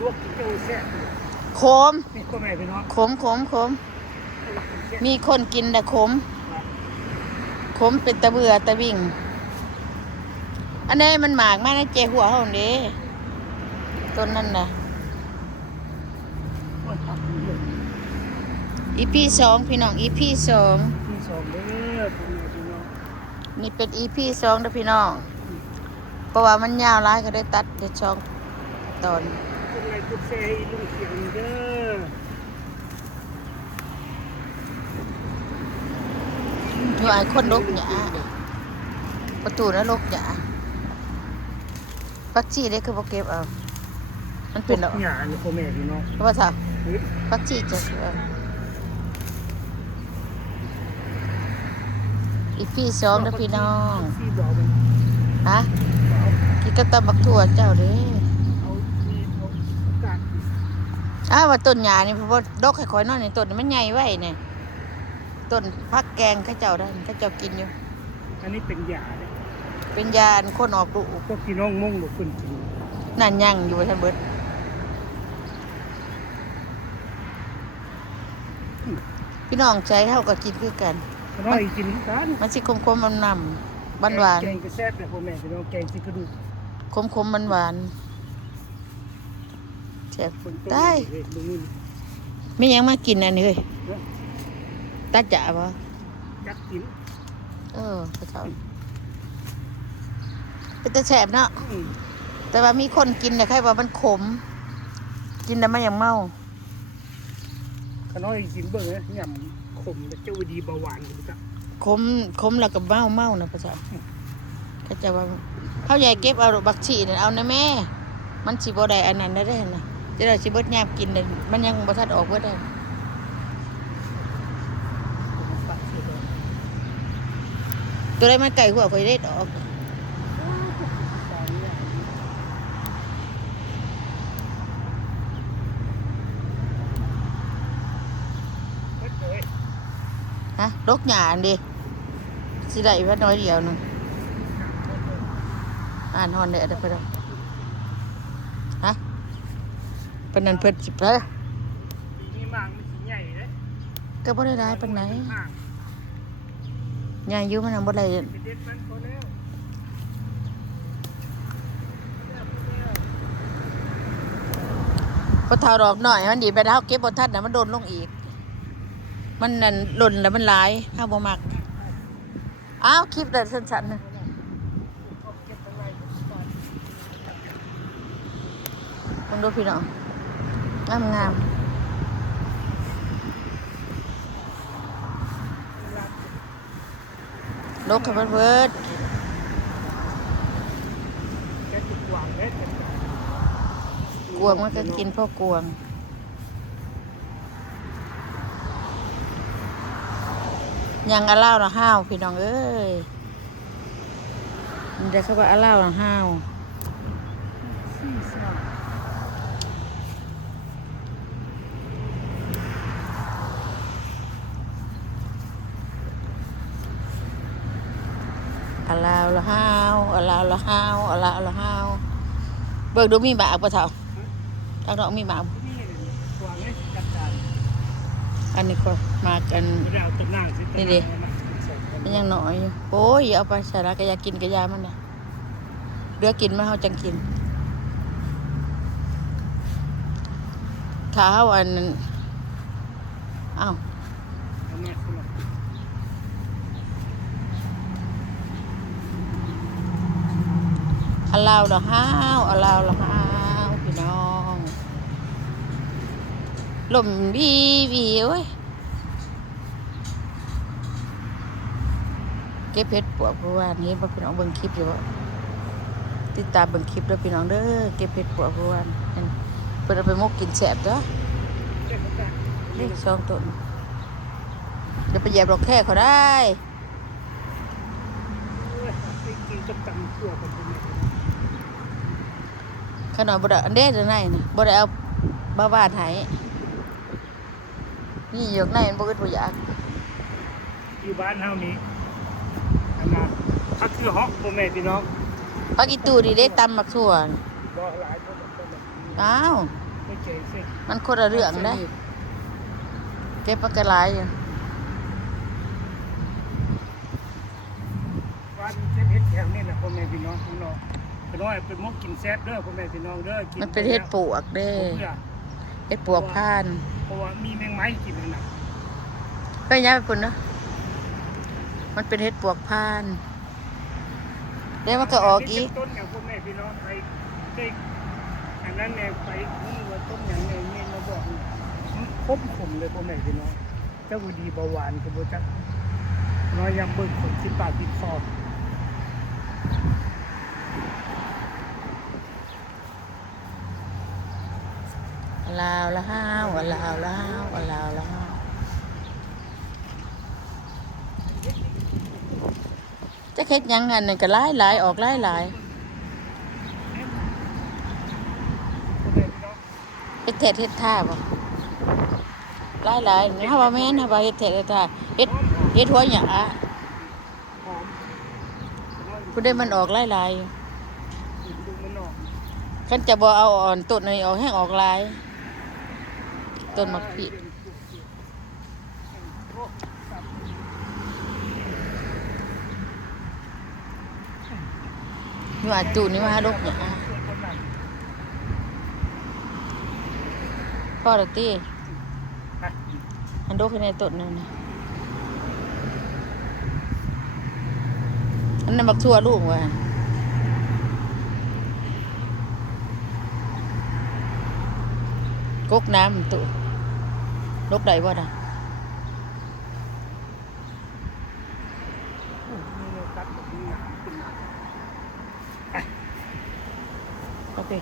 ลวกกินเจ้าแซ่บขมนี่ก็แม่พี่น้องขมมีคนกินแต่ขมเป็นตะเบื่อตะวิ่งอันนี้มันหมากมากนะเจ้หัวเขาเด้ต้นนั่นน่ะอีพีสองพี่น้องอีพีสองที่สองเด้อพี่น้องนี่เป็นอีพีสองเด้อพี่น้องเพราะว่ามันยาวร้ายก็ได้ตัดเป็นช่องตอนเป็นไรกุ๊กเซ่ลุงเสียงเด้ออยู่ไอ้คนลกหยาประตูนั้นลกหยาปักจีได้คือโปเก็บเอามันเป็นหรอหยานี่พ่อแม่พี่น้องเพราะว่าปักจีจะอีพีสองเด้อพี่น้องฮะกินกระตำบักถั่วเจ้าเด้ว่าต้นหญ้านี่เพราะว่าดอกไข่ข่อยน้อยในต้นมันใหญ่ไว้เนี่ยต้นพักแกงข้าเจ้าได้ข้าเจ้ากินอยู่อันนี้เป็นยาเป็นยาคนออกลูกพวกพี่น้องมุ่งหรือคนกินนั่นยังอยู่ท่านเบิดพี่น้องใจเท่ากับกินคือกันน้อยกินกันมันสิคมมันนำหวานแกงกระแซ่บแต่พ่อแม่พี่น้องแกงสิกระดูกมันหวานแซ่บได้ไม่ยังมากินอันนี้เลยตาจ๋าบ่จักกินพระเจ้าเป็นตาแซ่บเนาะแต่ว่ามีคนกินแต่ใครว่ามันขมกินแล้วมันยังเมาขน้อยกินเบิ่งนะยำขมแต่เจ้าดีเบาหวานกันจ้ะขมแล้วก็เมานะพระเจ้าเขาจะว่าเขาใหญ่เก็บเอาบักชีเนี่ยเอานะแม่มันสิบ่ได้อันนั้นได้นะจะได้สิเบิดยามกินเลยมันยังบ่ทันออกเบิดได้ตัวไรมันไก่หัวไฟเล็ดออกฮะลกหยาอันดิสิได้แค่น้อยเดียวนึงอ่านฮอนเด้อไปแล้วฮะเป็นนันเพิ่นสิบแล้วมีมางมันสิใหญ่เลยก็บ่ได้ปานไหนใหญ่อยู่มันบ่ได้พอเท่าดอกหน่อยมันดีไปแล้วเก็บบนทัดนะมันโดนลงอีกมันนั่นหล่นแล้วมันหลายข้าวบ่มักอ้าวคลิปแต่สั้นๆนะมึงดูพี่น้องงามโลกขับเบิดกวงมันก็กินพ่อกวงยังอาเล่าละห้าวพี่น้องเอ้ยมันจะเข้าว่าอาเล่าละห้าวอาลาวละห้าวอาลาวละห้าวอาลาวละห้าวเบิกดูมีบากปะเถ่าทางดอกมีบากอันนี้ก็มากันนี่ดิมันยังหน่อยโอ้ยเอาไปใส่ละก็อยากกินกระยามันเนี่ยเลือกกินมาเขาจังกินข้าวอันนั้นอ้าวอาลาวละห้าวอาลาวละห้าวพี่น้องลมวีเว้ยเก็บเพชรปวกเพราะว่านี้พี่น้องเบิ่งคลิปอยู่ติดตามเบิ่งคลิปด้วยพี่น้องเด้อเก็บเพชรปวกเพราะว่าเพิ่นเอาไปมกกินแซ่บเด้อนี่2ต้นเดี๋ยวไปเหยียบดอกแค่เขาได้ขนมบ่ได้อันเด้อไหนนะบ่ได้เอาบ้านให้นี่อยู่ในมันบ่อึดบ่อยากอยู่บ้านเฮานี้อันนั้นก็คือฮอกพ่อแม่พี่น้องพักอีตูดีได้ตำมักส่วนบ่หลายเท่าแบบอ้าว ไม่เจ๋งสิ มันคนละเรื่องนะเก็บปลากระไรอยู่ วันเจ็บเฮ็ดแถวนี่แหละพ่อแม่พี่น้องของเราขน้อยเป็นมกกินแซ่บเด้อพ่อแม่พี่น้องเด้อกิน มันเป็นเห็ดปวกเด้ เพื่อ เห็ดปวกพาน เพราะว่ามีแมงไม้กินนั่นน่ะ ไปย้ายไปพุ่นเนาะมันเป็นเห็ดปวกพานเดี๋ยวมันก็ออกอีก ต้นอย่างพ่อแม่พี่น้องไปเด็กอันนั้นเนี่ยไปนี่ว่าต้นอย่างเนี่ยเมนมาบอกเนี่ยขมเลยพ่อแม่พี่น้องเจ้าดีเบาหวานกับโบจักน้อยยังเบิ่งขมที่ปากที่คอ ลาวละห้าวลาวละห้าวลาวละห้าวจะเฮ็ดหยังอันนึงก็หลายออกหลาย พ่อแม่พี่น้อง เฮ็ดเทศเฮ็ดท่าบ่หลายนี่ฮาว่าแม่นฮาว่าเฮ็ดเทศเฮ็ดท่าเฮ็ดหัวหยา หอม ผู้ใดมันออกหลาย ดูมันออก คันจะบ่เอาอ่อนต้นนี้ออกแห้งออกหลายต้นมักพริกอยู่อาจูนี่มาลกหยาพ่อดอกติอันดกให้ในต้นนึงนะอันนั้นบักทั่วลูกว่ากกน้ำตุลกได้บ่น่ะ ตัดแบบนี้หนามขึ้นมา โอเค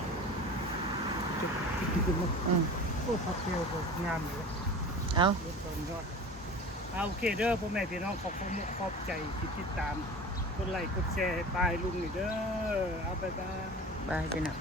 จุดที่ขึ้นมา ม โอ้พักเที่ยวก็งามเลย เอา รถตอนยอดเอาโอเคเด้อพ่อแม่พี่น้องขอบคุณขอบใจที่ติดตามกดไลค์กดแชร์ให้ปลายลุงนี่เด้อเอาไปบ้าย บายพี่น้อง